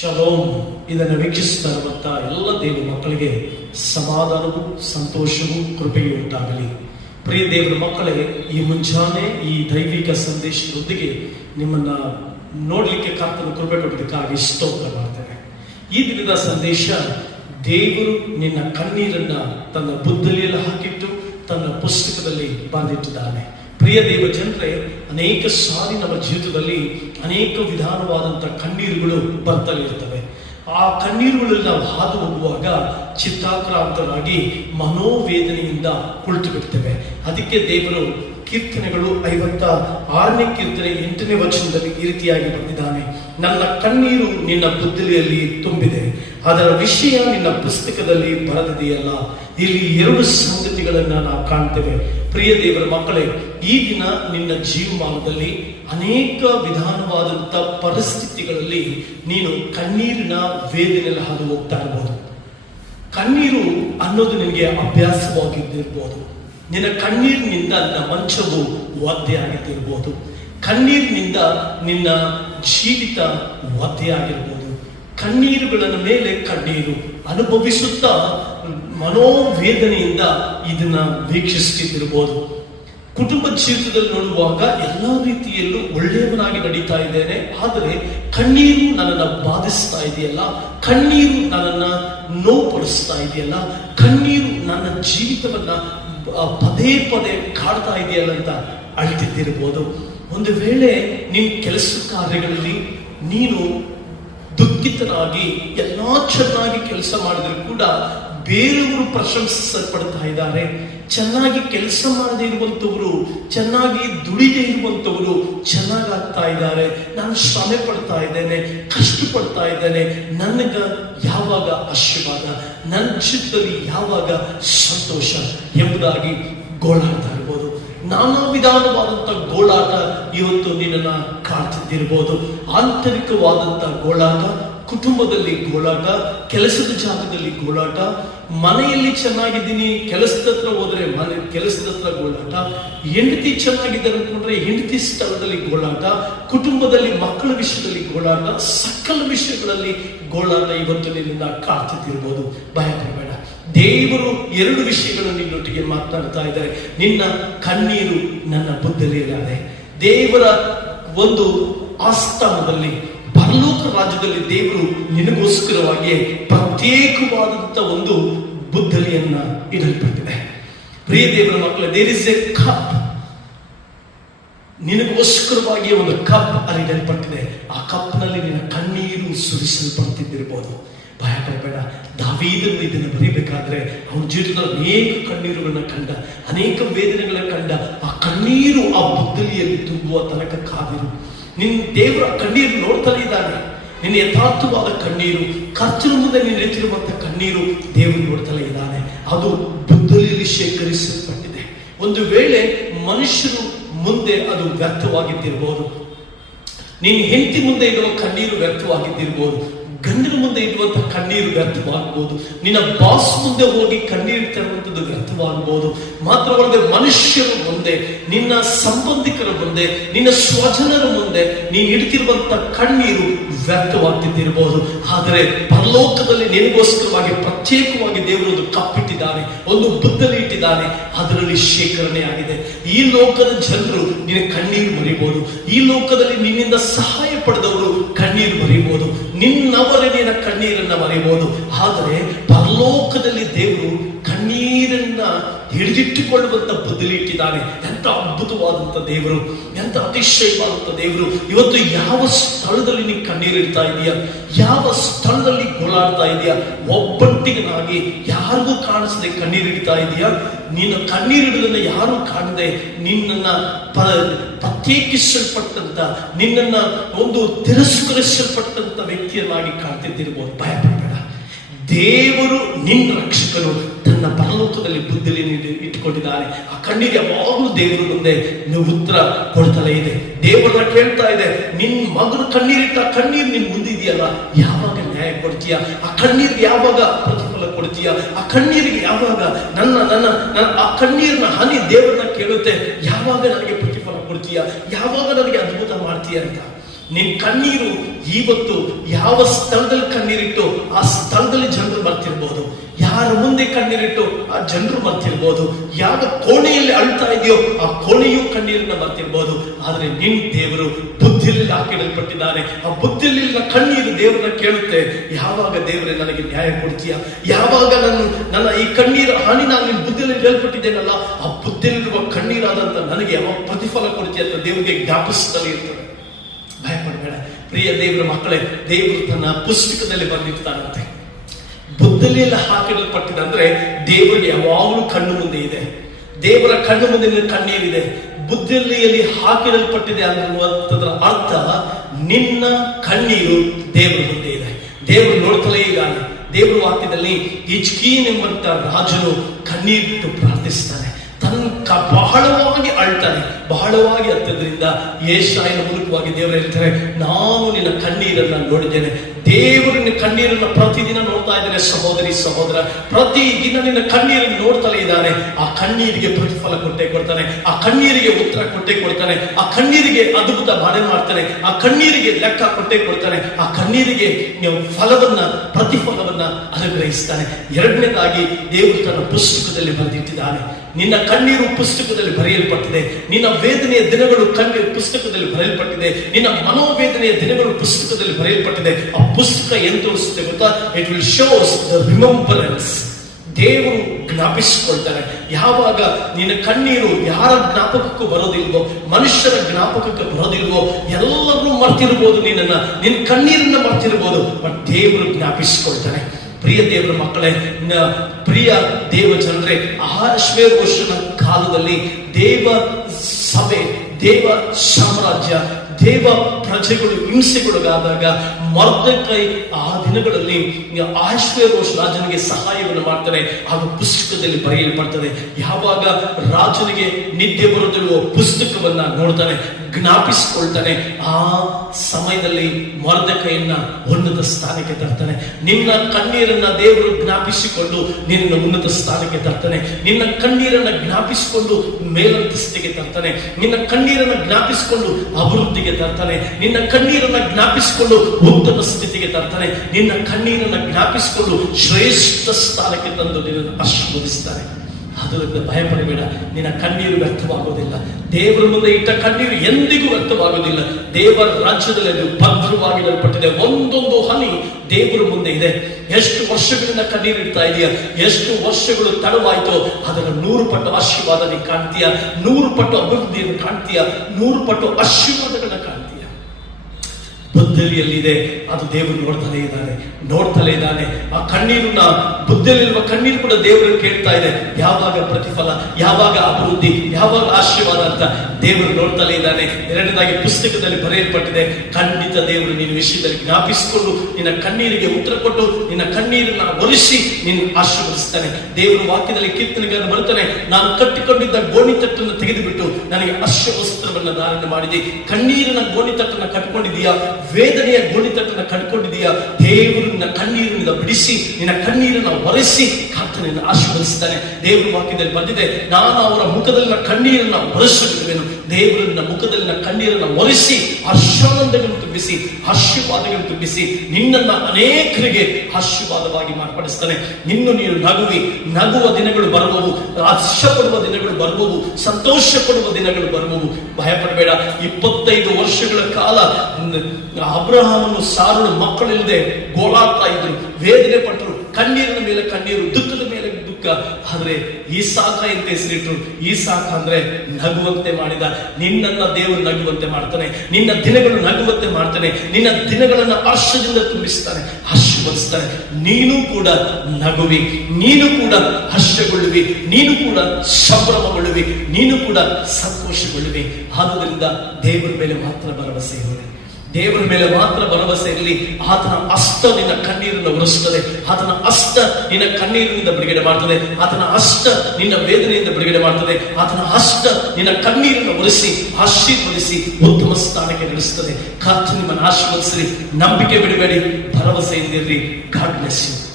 Shalom, ಇದನ್ನು ವೀಕ್ಷಿಸ್ತಾ ಇರುವಂತಹ ಎಲ್ಲ ದೇವ ಮಕ್ಕಳಿಗೆ ಸಮಾಧಾನವೂ, ಸಂತೋಷವೂ, ಕೃಪೆಯೂ ಉಂಟಾಗಲಿ. ಪ್ರಿಯ ದೇವರ ಮಕ್ಕಳೇ, ಈ ಮುಂಜಾನೆ ಈ ದೈವಿಕ ಸಂದೇಶದೊಂದಿಗೆ ನಿಮ್ಮನ್ನ ನೋಡಲಿಕ್ಕೆ ಕರ್ತನ ಕೃಪೆ ಕೊಡೋದಕ್ಕಾಗಿ ಸ್ತೋತ್ರ ಮಾಡ್ತೇವೆ ಈ ದಿನದ ಸಂದೇಶ, ದೇವರು ನಿನ್ನ ಕಣ್ಣೀರನ್ನ ತನ್ನ ಬುದ್ಧಲಿಯಲ್ಲಿ ಹಾಕಿಟ್ಟು ತನ್ನ ಪುಸ್ತಕದಲ್ಲಿ ಬಂದಿಟ್ಟಿದ್ದಾನೆ. ಪ್ರಿಯ ದೇವ ಜನರೇ ಅನೇಕ ಸಾರಿ ನಮ್ಮ ಜೀವಿತದಲ್ಲಿ ಅನೇಕ ವಿಧಾನವಾದಂಥ ಕಣ್ಣೀರುಗಳು ಬರ್ತಲೇ ಇರ್ತವೆ. ಆ ಕಣ್ಣೀರುಗಳಲ್ಲಿ ನಾವು ಹಾದು ಹೋಗುವಾಗ ಚಿತ್ತಾಕ್ರಾಂತರಾಗಿ ಮನೋವೇದನೆಯಿಂದ ಕುಳಿತು ಬಿಡ್ತೇವೆ ಅದಕ್ಕೆ ದೇವರು ಕೀರ್ತನೆಗಳು ಐವತ್ತ ಆರನೇ ಕೀರ್ತನೆ ಎಂಟನೇ ವಚನದಲ್ಲಿ ಈ ರೀತಿಯಾಗಿ ಬಂದಿದ್ದಾನೆ ನನ್ನ ಕಣ್ಣೀರು ನಿನ್ನ ಬುದ್ಧಿಲಿಯಲ್ಲಿ ತುಂಬಿದೆ. ಅದರ ವಿಷಯ ನಿನ್ನ ಪುಸ್ತಕದಲ್ಲಿ ಬರೆದಿದೆಯಲ್ಲ. ಇಲ್ಲಿ ಎರಡು ಸಂಗತಿಗಳನ್ನು ನಾವು ಕಾಣ್ತೇವೆ. ಪ್ರಿಯ ದೇವರ ಮಕ್ಕಳೇ, ಈ ದಿನ ನಿನ್ನ ಜೀವಮಾನದಲ್ಲಿ ಅನೇಕ ವಿಧಾನವಾದಂಥ ಪರಿಸ್ಥಿತಿಗಳಲ್ಲಿ ನೀನು ಕಣ್ಣೀರಿನ ವೇದನೆಯಲ್ಲಿ ಹಾದು ಹೋಗ್ತಾ ಇರ್ಬೋದು. ಕಣ್ಣೀರು ಅನ್ನೋದು ನಿನಗೆ ಅಭ್ಯಾಸವಾಗಿದ್ದಿರ್ಬೋದು. ನಿನ್ನ ಕಣ್ಣೀರಿನಿಂದ ನಿನ್ನ ಮಂಚವು ಒದ್ದೆ ಆಗಿದ್ದಿರಬಹುದು ಕಣ್ಣೀರಿನಿಂದ ನಿನ್ನ ಜೀವಿತ ಒದ್ದೆ ಆಗಿರ್ಬೋದು. ಕಣ್ಣೀರುಗಳ ಮೇಲೆ ಕಣ್ಣೀರು ಅನುಭವಿಸುತ್ತಾ ಮನೋವೇದನೆಯಿಂದ ಇದನ್ನ ವೀಕ್ಷಿಸುತ್ತಿರಬಹುದು ಕುಟುಂಬ ಕ್ಷೇತ್ರದಲ್ಲಿ ನೋಡುವಾಗ ಎಲ್ಲ ರೀತಿಯಲ್ಲೂ ಒಳ್ಳೆಯವನಾಗಿ ನಡೀತಾ ಇದ್ದೇನೆ. ಆದರೆ ಕಣ್ಣೀರು ನನ್ನನ್ನು ಬಾಧಿಸ್ತಾ ಇದೆಯಲ್ಲ? ಕಣ್ಣೀರು ನನ್ನನ್ನ ನೋವುಪಡಿಸ್ತಾ ಇದೆಯಲ್ಲ? ಕಣ್ಣೀರು ನನ್ನ ಜೀವಿತವನ್ನ ಪದೇ ಪದೇ ಕಾಡ್ತಾ ಇದೆಯಲ್ಲ ಅಂತ ಅಳ್ತಿದ್ದಿರ್ಬೋದು. ಒಂದು ವೇಳೆ ನಿಮ್ಮ ಕೆಲಸ ಕಾರ್ಯಗಳಲ್ಲಿ ನೀನು ದುಃಖಿತನಾಗಿ ಎಲ್ಲ ಚೆನ್ನಾಗಿ ಕೆಲಸ ಮಾಡಿದ್ರು ಕೂಡ ಬೇರೆಯವರು ಪ್ರಶಂಸಿಸಲ್ಪಡ್ತಾ ಇದ್ದಾರೆ. ಚೆನ್ನಾಗಿ ಕೆಲಸ ಮಾಡದೇ ಇರುವಂತವರು, ಚೆನ್ನಾಗಿ ದುಡಿದೇ ಇರುವಂತವರು ಚೆನ್ನಾಗಾಗ್ತಾ ಇದ್ದಾರೆ. ನಾನು ಶ್ರಮೆ ಪಡ್ತಾ ಇದ್ದೇನೆ, ಕಷ್ಟಪಡ್ತಾ ಇದ್ದೇನೆ. ನನಗ ಯಾವಾಗ ಆಶೀರ್ವಾದ, ನನ್ನ ಚಿತ್ತದಲ್ಲಿ ಯಾವಾಗ ಸಂತೋಷ ಎಂಬುದಾಗಿ ಗೋಳಾಟ ಇರ್ಬೋದು. ನಾನಾ ವಿಧಾನವಾದಂಥ ಗೋಳಾಟ ಇವತ್ತು ನಿನ್ನನ್ನ ಕಾಣ್ತಿದ್ದಿರ್ಬೋದು ಆಂತರಿಕವಾದಂಥ ಗೋಳಾಟ ಕುಟುಂಬದಲ್ಲಿ ಗೋಳಾಟ, ಕೆಲಸದ ಜಾಗದಲ್ಲಿ ಗೋಳಾಟ, ಮನೆಯಲ್ಲಿ ಚೆನ್ನಾಗಿದ್ದೀನಿ, ಕೆಲಸದ ಹತ್ರ ಹೋದ್ರೆ ಮನೆ, ಕೆಲಸದ ಹತ್ರ ಗೋಳಾಟ, ಹೆಂಡತಿ ಚೆನ್ನಾಗಿದ್ದಾರೆ ಅಂದ್ಕೊಂಡ್ರೆ ಹೆಂಡತಿ ಸ್ಥಳದಲ್ಲಿ ಗೋಳಾಟ, ಕುಟುಂಬದಲ್ಲಿ ಮಕ್ಕಳ ವಿಷಯದಲ್ಲಿ ಗೋಳಾಟ, ಸಕಲ ವಿಷಯಗಳಲ್ಲಿ ಗೋಳಾಟ ಇವತ್ತು ನಿನ್ನ ಕಾಡ್ತಿದ್ದಿರ್ಬೋದು ಭಯ ಪಡಬೇಡ ದೇವರು ಎರಡು ವಿಷಯಗಳನ್ನು ನಿನ್ನೊಟ್ಟಿಗೆ ಮಾತನಾಡ್ತಾ ಇದ್ದಾರೆ. ನಿನ್ನ ಕಣ್ಣೀರು ನನ್ನ ಬುದ್ಧಲಿಲ್ಲದೆ ದೇವರ ಒಂದು ಆಸ್ಥಾನದಲ್ಲಿ ರಾಜ್ಯದಲ್ಲಿ ದೇವರು ನಿನಗೋಸ್ಕರವಾಗಿ ಪ್ರತ್ಯೇಕವಾದಂತ ಒಂದು ಬುದ್ಧಲಿಯನ್ನ ಇಡಲ್ಪಟ್ಟಿದೆ. ಪ್ರಿಯ ದೇವರ ಮಕ್ಕಳ ದೇರ್ ಇಸ್ ಎ ಕಪ್ ನಿನಗೋಸ್ಕರವಾಗಿ ಒಂದು ಕಪ್ ಅಲ್ಲಿ ಇಡಲ್ಪಟ್ಟಿದೆ. ಆ ಕಪ್ನಲ್ಲಿ ನಿನ್ನ ಕಣ್ಣೀರು ಸುರಿಸಲ್ಪಡ್ತಿದ್ದಿರಬಹುದು ಭಯ ಪಡಬೇಡ ದಾವೀದನ್ನು ಇದನ್ನು ಬರೀಬೇಕಾದ್ರೆ ಅವನ ಜೀವಿತದಲ್ಲಿ ಅನೇಕ ಕಣ್ಣೀರುಗಳನ್ನ ಕಂಡ, ಅನೇಕ ವೇದನೆಗಳನ್ನ ಕಂಡ, ಆ ಕಣ್ಣೀರು ಆ ಬುದ್ಧಲಿಯಲ್ಲಿ ತುಂಬುವ ತನಕ ಕಾದಿರು. ನಿನ್ನ ದೇವರ ಕಣ್ಣೀರು ನೋಡ್ತಾನೆ ಇದ್ದಾನೆ. ನಿನ್ನ ಯಥಾರ್ಥವಾದ ಕಣ್ಣೀರು ಖರ್ಚಿನ ಮುಂದೆ ನೀನು ನಿಂತಿರುವಂಥ ಕಣ್ಣೀರು ದೇವರು ನೋಡ್ತಲೇ ಇದ್ದಾನೆ. ಅದು ಬುದ್ಧಲಿಯಲ್ಲಿ ಶೇಖರಿಸಲ್ಪಟ್ಟಿದೆ. ಒಂದು ವೇಳೆ ಮನುಷ್ಯರು ಮುಂದೆ ಅದು ವ್ಯರ್ಥವಾಗಿದ್ದಿರಬಹುದು ನಿನ್ನ ಹೆಂಡತಿ ಮುಂದೆ ಇರುವ ಕಣ್ಣೀರು ವ್ಯರ್ಥವಾಗಿದ್ದಿರ್ಬೋದು ಗಂಡನ ಮುಂದೆ ಇಡುವಂತಹ ಕಣ್ಣೀರು ವ್ಯರ್ಥವಾಗಬಹುದು ನಿನ್ನ ಬಾಸ್ ಮುಂದೆ ಹೋಗಿ ಕಣ್ಣೀರು ತರುವಂಥದ್ದು ವ್ಯರ್ಥವಾಗಬಹುದು ಮಾತ್ರವಲ್ಲದೆ ಮನುಷ್ಯರ ಮುಂದೆ, ನಿನ್ನ ಸಂಬಂಧಿಕರ ಮುಂದೆ, ನಿನ್ನ ಸ್ವಜನರ ಮುಂದೆ ನೀನು ಇಡ್ತಿರುವಂತ ಕಣ್ಣೀರು ವ್ಯರ್ಥವಾಗ್ತಿದ್ದಿರಬಹುದು ಆದರೆ ಪರಲೋಕದಲ್ಲಿ ನಿನಗೋಸ್ಕರವಾಗಿ ಪ್ರತ್ಯೇಕವಾಗಿ ದೇವರೊಂದು ಒಂದು ಕಪ್ಪಿಟ್ಟಿದ್ದಾನೆ ಒಂದು ಬುದ್ಧಲಿ ಇಟ್ಟಿದ್ದಾನೆ, ಅದರಲ್ಲಿ ಶೇಖರಣೆ ಆಗಿದೆ. ಈ ಲೋಕದ ಜನರು ನಿನ್ನ ಕಣ್ಣೀರು ಮರಿಬಹುದು ಈ ಲೋಕದಲ್ಲಿ ನಿನ್ನಿಂದ ಸಹಾಯ ಪಡೆದವರು ಕಣ್ಣೀರು ಮರಿಬಹುದು ನಿನ್ನವರೇ ನಿನ್ನ ಕಣ್ಣೀರನ್ನ ಮರಿಬಹುದು ಆದರೆ ಪರಲೋಕದಲ್ಲಿ ದೇವರು ಕಣ್ಣೀರನ್ನ ಹಿಡಿದಿಟ್ಟುಕೊಳ್ಳುವಂತ ಬದಲಿ ಇಟ್ಟಿದ್ದಾನೆ ಎಂತ ಅದ್ಭುತವಾದಂತ ದೇವರು ಎಂತ ಅತಿಶಯವಾದಂತ ದೇವರು. ಇವತ್ತು ಯಾವ ಸ್ಥಳದಲ್ಲಿ ನೀ ಕಣ್ಣೀರಿಡ್ತಾ ಇದೆಯಾ? ಯಾವ ಸ್ಥಳದಲ್ಲಿ ಗೋಳಾಡ್ತಾ ಇದೆಯಾ? ಒಬ್ಬಂಟಿಗನಾಗಿ ಯಾರಿಗೂ ಕಾಣಿಸದೆ ಕಣ್ಣೀರಿಡ್ತಾ ಇದೆಯಾ? ನಿನ್ನ ಕಣ್ಣೀರಿಡುವುದನ್ನು ಯಾರು ಕಾಣದೆ ನಿನ್ನನ್ನು ಪ ಪ್ರತ್ಯೇಕಿಸಲ್ಪಟ್ಟಂತ, ನಿನ್ನನ್ನು ಒಂದು ತಿರಸ್ಕರಿಸಲ್ಪಟ್ಟಂತ ವ್ಯಕ್ತಿಯನ್ನಾಗಿ ಕಾಣ್ತಿದ್ದಿರ್ಬೋದು ಭಯ ಪಡಬೇಡ ದೇವರು ನಿನ್ನ ರಕ್ಷಕನು ತನ್ನ ಪರಲೋಕದಲ್ಲಿ ಬುದ್ಧಿಲಿ ಇಟ್ಟುಕೊಂಡಿದ್ದಾನೆ. ಆ ಕಣ್ಣಿಗೆ ಯಾವಾಗಲೂ ದೇವರು ಮುಂದೆ ಉತ್ತರ ಕೊಡ್ತಲೇ ಇದೆ. ದೇವರನ್ನ ಕೇಳ್ತಾ ಇದೆ ನಿನ್ ಮಗನ ಕಣ್ಣೀರಿಟ್ಟ ಕಣ್ಣೀರು ನಿನ್ ಮುಂದಿದೆಯಲ್ಲ, ಯಾವಾಗ ನ್ಯಾಯ ಕೊಡ್ತೀಯ? ಆ ಕಣ್ಣೀರಿಗೆ ಯಾವಾಗ ಪ್ರತಿಫಲ ಕೊಡ್ತೀಯ? ಆ ಕಣ್ಣೀರಿಗೆ ಯಾವಾಗ ನನ್ನ ನನ್ನ ನನ್ನ, ಆ ಕಣ್ಣೀರಿನ ಹನಿ ದೇವರನ್ನ ಕೇಳುತ್ತೆ? ಯಾವಾಗ ನನಗೆ ಪ್ರತಿಫಲ ಕೊಡ್ತೀಯ? ಯಾವಾಗ ನನಗೆ ಅದ್ಭುತ ಮಾಡ್ತೀಯ? ಅಂತ. ನಿನ್ ಕಣ್ಣೀರು ಇವತ್ತು ಯಾವ ಸ್ಥಳದಲ್ಲಿ ಕಣ್ಣೀರಿಟ್ಟು ಆ ಸ್ಥಳದಲ್ಲಿ ಜನರು ಬರ್ತಿರ್ಬೋದು ಯಾರ ಮುಂದೆ ಕಣ್ಣೀರಿಟ್ಟು ಆ ಜನರು ಬರ್ತಿರ್ಬೋದು ಯಾವ ಕೋಣೆಯಲ್ಲಿ ಅಳ್ತಾ ಇದೆಯೋ ಆ ಕೋಣೆಯು ಕಣ್ಣೀರನ್ನ ಬರ್ತಿರ್ಬೋದು ಆದ್ರೆ ನಿನ್ ದೇವರು ಬುದ್ಧಿಯಲ್ಲಿ ಹಾಕಿಡಲ್ಪಟ್ಟಿದ್ದಾನೆ ಆ ಬುದ್ಧಿಯಲ್ಲಿನ ಕಣ್ಣೀರು ದೇವರನ್ನ ಕೇಳುತ್ತೆ. ಯಾವಾಗ ದೇವರೇ ನನಗೆ ನ್ಯಾಯ ಕೊಡ್ತೀಯ? ಯಾವಾಗ ನಾನು ನನ್ನ ಈ ಕಣ್ಣೀರು ಹಾನಿ ನಾನು ನಿನ್ ಬುದ್ಧಿಯಲ್ಲಿ ಹೇಳ್ಪಟ್ಟಿದ್ದೇನಲ್ಲ? ಆ ಬುದ್ಧಿಯಲ್ಲಿರುವ ಕಣ್ಣೀರಾದಂತ ನನಗೆ ಯಾವ ಪ್ರತಿಫಲ ಕೊಡ್ತೀಯ ಅಂತ ದೇವರಿಗೆ ಜ್ಞಾಪಿಸುತ್ತಲೇ ಇರ್ತದೆ ಪ್ರಿಯ ದೇವರ ಮಕ್ಕಳೇ, ದೇವರು ತನ್ನ ಪುಸ್ತಕದಲ್ಲಿ ಬಂದಿರ್ತಾನಂತೆ ಬುದ್ಧಲಿಯಲ್ಲಿ ಹಾಕಿಡಲ್ಪಟ್ಟಿದೆ ಅಂದ್ರೆ ದೇವರಿಗೆ ಯಾವಾಗಲೂ ಕಣ್ಣು ಮುಂದೆ ಇದೆ. ದೇವರ ಕಣ್ಣು ಮುಂದೆ ಕಣ್ಣೀರಿದೆ. ಬುದ್ಧಲೆಯಲ್ಲಿ ಹಾಕಿಡಲ್ಪಟ್ಟಿದೆ ಅನ್ನುವಂಥದ್ರ ಅರ್ಥ ನಿನ್ನ ಕಣ್ಣೀರು ದೇವರ ಮುಂದೆ ಇದೆ. ದೇವರು ನೋಡ್ತಲೇ ಈಗ ದೇವರ ವಾಕ್ಯದಲ್ಲಿ ಹಿಜ್ಕೀನ್ ಎಂಬಂತ ರಾಜನು ಕಣ್ಣೀರಿಟ್ಟು ಪ್ರಾರ್ಥಿಸ್ತಾನೆ. ತನ್ನ ಬಹಳವಾಗಿ ಅಳ್ತಾನೆ. ಬಹಳವಾಗಿ ಅತ್ತದ್ರಿಂದ ಏಷಾಯನ ಮೂಲಕವಾಗಿ ದೇವರು ಹೇಳ್ತಾರೆ ನಾನು ನಿನ್ನ ಕಣ್ಣೀರನ್ನ ನೋಡಿದ್ದೇನೆ. ದೇವರು ಕಣ್ಣೀರನ್ನು ಪ್ರತಿದಿನ ನೋಡ್ತಾ ಇದ್ದಾನೆ, ಸಹೋದರಿ, ಸಹೋದರ. ಪ್ರತಿ ದಿನ ನಿನ್ನ ಕಣ್ಣೀರನ್ನು ನೋಡ್ತಲೇ ಇದ್ದಾನೆ. ಆ ಕಣ್ಣೀರಿಗೆ ಪ್ರತಿಫಲ ಕೊಟ್ಟೆ ಕೊಡ್ತಾನೆ. ಆ ಕಣ್ಣೀರಿಗೆ ಉತ್ತರ ಕೊಟ್ಟೆ ಕೊಡ್ತಾನೆ. ಆ ಕಣ್ಣೀರಿಗೆ ಅದ್ಭುತ ಮಾಡೇ ಮಾಡ್ತಾನೆ. ಆ ಕಣ್ಣೀರಿಗೆ ಲೆಕ್ಕ ಕೊಟ್ಟೆ ಕೊಡ್ತಾನೆ. ಆ ಕಣ್ಣೀರಿಗೆ ಫಲವನ್ನ, ಪ್ರತಿಫಲವನ್ನ ಅನುಗ್ರಹಿಸ್ತಾನೆ. ಎರಡನೇದಾಗಿ, ದೇವರು ತನ್ನ ಪುಸ್ತಕದಲ್ಲಿ ಬರೆದಿಟ್ಟಿದ್ದಾನೆ. ನಿನ್ನ ಕಣ್ಣೀರು ಪುಸ್ತಕದಲ್ಲಿ ಬರೆಯಲ್ಪಟ್ಟಿದೆ. ನಿನ್ನ ವೇದನೆಯ ದಿನಗಳು ಕಣ್ಣೀರು ಪುಸ್ತಕದಲ್ಲಿ ಬರೆಯಲ್ಪಟ್ಟಿದೆ. ನಿನ್ನ ಮನೋವೇದನೆಯ ದಿನಗಳು ಪುಸ್ತಕದಲ್ಲಿ ಬರೆಯಲ್ಪಟ್ಟಿದೆ. ಆ ಪುಸ್ತಕ ಏನ್ ತೋರಿಸುತ್ತೆ ಗೊತ್ತಾ? It will shows the remembrance ದೇವರು ಜ್ಞಾಪಿಸಿಕೊಳ್ತಾರೆ. ಯಾವಾಗ ನಿನ್ನ ಕಣ್ಣೀರು ಯಾರ ಜ್ಞಾಪಕಕ್ಕೂ ಬರೋದಿಲ್ವೋ, ಮನುಷ್ಯರ ಜ್ಞಾಪಕಕ್ಕೆ ಬರೋದಿಲ್ವೋ, ಎಲ್ಲರೂ ಮರ್ತಿರ್ಬೋದು ನಿನ್ನ ನಿನ್ನ ಕಣ್ಣೀರನ್ನ ಮರ್ತಿರ್ಬೋದು ಬಟ್ ದೇವರು ಜ್ಞಾಪಿಸಿಕೊಳ್ತಾನೆ. ಪ್ರಿಯ ದೇವರ ಮಕ್ಕಳೇ ಪ್ರಿಯ ದೇವ ಜನರೇ ವರ್ಷದ ಕಾಲದಲ್ಲಿ ದೇವ ಸಭೆ, ದೇವ ಸಾಮ್ರಾಜ್ಯ ದೇವ ಪ್ರಜೆಗಳು ಹಿಂಸೆಗೊಳಗಾದಾಗ ಮರ್ದಕೈ ಆ ದಿನಗಳಲ್ಲಿ ಆಶ್ವೇರೋಷ್ ರಾಜನಿಗೆ ಸಹಾಯವನ್ನು ಮಾಡ್ತಾರೆ ಹಾಗೂ ಪುಸ್ತಕದಲ್ಲಿ ಬರೆಯಲ್ಪಡ್ತದೆ. ಯಾವಾಗ ರಾಜನಿಗೆ ನಿದ್ದೆ ಬರುತ್ತಿರುವ ಪುಸ್ತಕವನ್ನ ನೋಡ್ತಾನೆ. ಜ್ಞಾಪಿಸಿಕೊಳ್ತಾನೆ, ಆ ಸಮಯದಲ್ಲಿ ಮರ್ದಕೈಯನ್ನ ಉನ್ನತ ಸ್ಥಾನಕ್ಕೆ ತರ್ತಾನೆ. ನಿನ್ನ ಕಣ್ಣೀರನ್ನ ದೇವರು ಜ್ಞಾಪಿಸಿಕೊಂಡು ನಿನ್ನ ಉನ್ನತ ಸ್ಥಾನಕ್ಕೆ ತರ್ತಾನೆ. ನಿನ್ನ ಕಣ್ಣೀರನ್ನ ಜ್ಞಾಪಿಸಿಕೊಂಡು ಮೇಲಂತಸ್ತಿಗೆ ತರ್ತಾನೆ. ನಿನ್ನ ಕಣ್ಣೀರನ್ನ ಜ್ಞಾಪಿಸಿಕೊಂಡು ಅಭಿವೃದ್ಧಿಗೆ ತರ್ತಾನೆ. ನಿನ್ನ ಕಣ್ಣೀರನ್ನ ಜ್ಞಾಪಿಸಿಕೊಂಡು ಉತ್ತಮ ಸ್ಥಿತಿಗೆ ತರ್ತಾನೆ. ನಿನ್ನ ಕಣ್ಣೀರನ್ನ ಜ್ಞಾಪಿಸಿಕೊಂಡು ಶ್ರೇಷ್ಠ ಸ್ಥಾನಕ್ಕೆ ತಂದು ನಿನ್ನನ್ನು ಆಶೀರ್ವದಿಸ್ತಾನೆ. ಅದರಿಂದ ಭಯಪಡಬೇಡ. ನಿನ್ನ ಕಣ್ಣೀರು ವ್ಯರ್ಥವಾಗುವುದಿಲ್ಲ ದೇವರ ಮುಂದೆ ಇಟ್ಟ ಕಣ್ಣೀರು ಎಂದಿಗೂ ವ್ಯರ್ಥವಾಗುವುದಿಲ್ಲ ದೇವರ ರಾಜ್ಯದಲ್ಲಿ ಅದು ಭದ್ರವಾಗಿಡಲ್ಪಟ್ಟಿದೆ. ಒಂದೊಂದು ಹನಿ ದೇವರ ಮುಂದೆ ಇದೆ. ಎಷ್ಟು ವರ್ಷಗಳಿಂದ ಕಣ್ಣೀರು ಇಡ್ತಾ ಇದೆಯಾ? ಎಷ್ಟು ವರ್ಷಗಳು ತಡವಾಯ್ತೋ? ಅದರ ನೂರು ಪಟ್ಟು ಆಶೀರ್ವಾದ ನೀ ಕಾಣ್ತೀಯ? ನೂರು ಪಟ್ಟು ಅಭಿವೃದ್ಧಿಯನ್ನು ಕಾಣ್ತೀಯ? ನೂರು ಪಟ್ಟು ಆಶೀರ್ವಾದಗಳನ್ನ ಕಾಣ್ತೀಯ? ಬುದ್ಧಲಿಯಲ್ಲಿದೆ ಅದು ದೇವರು ನೋಡ್ತಲೇ ಇದ್ದಾನೆ. ನೋಡ್ತಲೇ ಇದ್ದಾನೆ. ಆ ಕಣ್ಣೀರನ್ನ ಬುದ್ಧಲಿರುವ ಕಣ್ಣೀರು ಕೂಡ ದೇವರು ಕೇಳ್ತಾ ಇದೆ. ಯಾವಾಗ ಪ್ರತಿಫಲ, ಯಾವಾಗ ಅಭಿವೃದ್ಧಿ, ಯಾವಾಗ ಆಶೀರ್ವಾದ ಅಂತ ದೇವರು ನೋಡ್ತಾನೆ ಇದ್ದಾನೆ. ಎರಡನೇದಾಗಿ ಪುಸ್ತಕದಲ್ಲಿ ಬರೆಯಲ್ಪಟ್ಟಿದೆ, ಖಂಡಿತ ದೇವರು ನಿನ್ನ ವಿಷಯದಲ್ಲಿ ಜ್ಞಾಪಿಸಿಕೊಂಡು ನಿನ್ನ ಕಣ್ಣೀರಿಗೆ ಉತ್ತರ ಕೊಟ್ಟು ನಿನ್ನ ಕಣ್ಣೀರನ್ನ ಒರೆಸಿ ನಿನ್ನ ಆಶೀರ್ವದಿಸ್ತಾನೆ. ದೇವರ ವಾಕ್ಯದಲ್ಲಿ ಕೀರ್ತನೆಗಳನ್ನು ಬರುತ್ತಾನೆ ನಾನು ಕಟ್ಟಿಕೊಂಡಿದ್ದ ಗೋಣಿತಟ್ಟನ್ನು ತೆಗೆದುಬಿಟ್ಟು ನನಗೆ ಅಶ್ವಸ್ತ್ರವನ್ನು ಧಾರಣ ಮಾಡಿದೆ. ಕಣ್ಣೀರಿನ ಗೋಣಿತಟ್ಟನ್ನ ಕಟ್ಕೊಂಡಿದೀಯಾ ವೇದನೆಯ ಗೋಣಿತಟ್ಟನ್ನ ಕಟ್ಕೊಂಡಿದೀಯಾ ದೇವರು ನಿನ್ನ ಕಣ್ಣೀರಿನಿಂದ ಬಿಡಿಸಿ, ನಿನ್ನ ಕಣ್ಣೀರನ್ನ ಒರೆಸಿ ಕರ್ತನನ್ನು ಆಶೀರ್ವದಿಸ್ತಾನೆ ದೇವರ ವಾಕ್ಯದಲ್ಲಿ ಬಂದಿದೆ, ನಾನು ಅವರ ಮುಖದಲ್ಲಿನ ಕಣ್ಣೀರನ್ನ ಒರೆಸಿರುವೆನು ದೇವರನ್ನ ಮುಖದಲ್ಲಿನ ಕಣ್ಣೀರನ್ನ ಒರೆಸಿ ಹರ್ಷಾನಂದಗಳನ್ನು ತುಂಬಿಸಿ ಆಶೀರ್ವಾದಗಳನ್ನು ತುಂಬಿಸಿ, ನಿನ್ನನ್ನ ಅನೇಕರಿಗೆ ಆಶೀರ್ವಾದವಾಗಿ ಮಾರ್ಪಡಿಸ್ತಾನೆ ನಿನ್ನ ನೀನು ನಗುವಿ, ನಗುವ ದಿನಗಳು ಬರುವವು ಹರ್ಷ ಪಡುವ ದಿನಗಳು ಬರಬಹುದು ಸಂತೋಷ ಪಡುವ ದಿನಗಳು ಬರುವವು. ಭಯಪಡಬೇಡ, ಇಪ್ಪತ್ತೈದು ವರ್ಷಗಳ ಕಾಲ ಅಬ್ರಹಾಮನು ಸಾರಳು ಮಕ್ಕಳಿಲ್ಲದೆ ಗೋಳಾಡ್ತಾ ಇದ್ರು ವೇದನೆ ಪಟ್ಟರು ಕಣ್ಣೀರಿನ ಮೇಲೆ ಕಣ್ಣೀರು, ದುಃಖದ ಮೇಲೆ ದುಃಖ. ಆದ್ರೆ ಈ ಸಾಕ ಎಂತ ಹೆಸರಿಟ್ರು? ಈ ಸಾಕ ಅಂದ್ರೆ ನಗುವಂತೆ ಮಾಡಿದ. ನಿನ್ನ ದೇವರು ನಗುವಂತೆ ಮಾಡ್ತಾನೆ. ನಿನ್ನ ದಿನಗಳು ನಗುವಂತೆ ಮಾಡ್ತಾನೆ. ನಿನ್ನ ದಿನಗಳನ್ನ ಹರ್ಷದಿಂದ ತುಂಬಿಸ್ತಾನೆ ಹರ್ಷಗೊಳಿಸ್ತಾನೆ ನೀನು ಕೂಡ ನಗುವಿ. ನೀನು ಕೂಡ ಹರ್ಷಗೊಳ್ಳುವಿ. ನೀನು ಕೂಡ ಸಂಭ್ರಮಗೊಳ್ಳುವಿ. ನೀನು ಕೂಡ ಸಂತೋಷಗೊಳ್ಳುವಿ. ಆದ್ದರಿಂದ ದೇವರ ಮೇಲೆ ಮಾತ್ರ ಭರವಸೆ ಇರುವೆ ದೇವರ ಮೇಲೆ ಮಾತ್ರ ಭರವಸೆ ಇರಲಿ. ಆತನ ಅಸ್ತ ನಿನ್ನ ಕಣ್ಣೀರನ್ನು ಉರಿಸುತ್ತದೆ ಆತನ ಅಷ್ಟ ನಿನ್ನ ಕಣ್ಣೀರಿನಿಂದ ಬಿಡುಗಡೆ ಮಾಡ್ತದೆ. ಆತನ ಅಷ್ಟ ನಿನ್ನ ವೇದನೆಯಿಂದ ಬಿಡುಗಡೆ ಮಾಡ್ತದೆ. ಆತನ ಅಷ್ಟ ನಿನ್ನ ಕಣ್ಣೀರನ್ನು ಉರಿಸಿ ಆಶೀರ್ವದಿಸಿ, ಉತ್ತಮ ಸ್ಥಾನಕ್ಕೆ ನಡೆಸುತ್ತದೆ ಕರ್ತ ನಿಮ್ಮನ್ನು ಆಶೀರ್ವದಿಸಲಿ ನಂಬಿಕೆ ಬಿಡಬೇಡಿ. ಭರವಸೆಯಿಂದಿರ್ರಿ ಗಾಡ್ ಬ್ಲೆಸ್ ಯು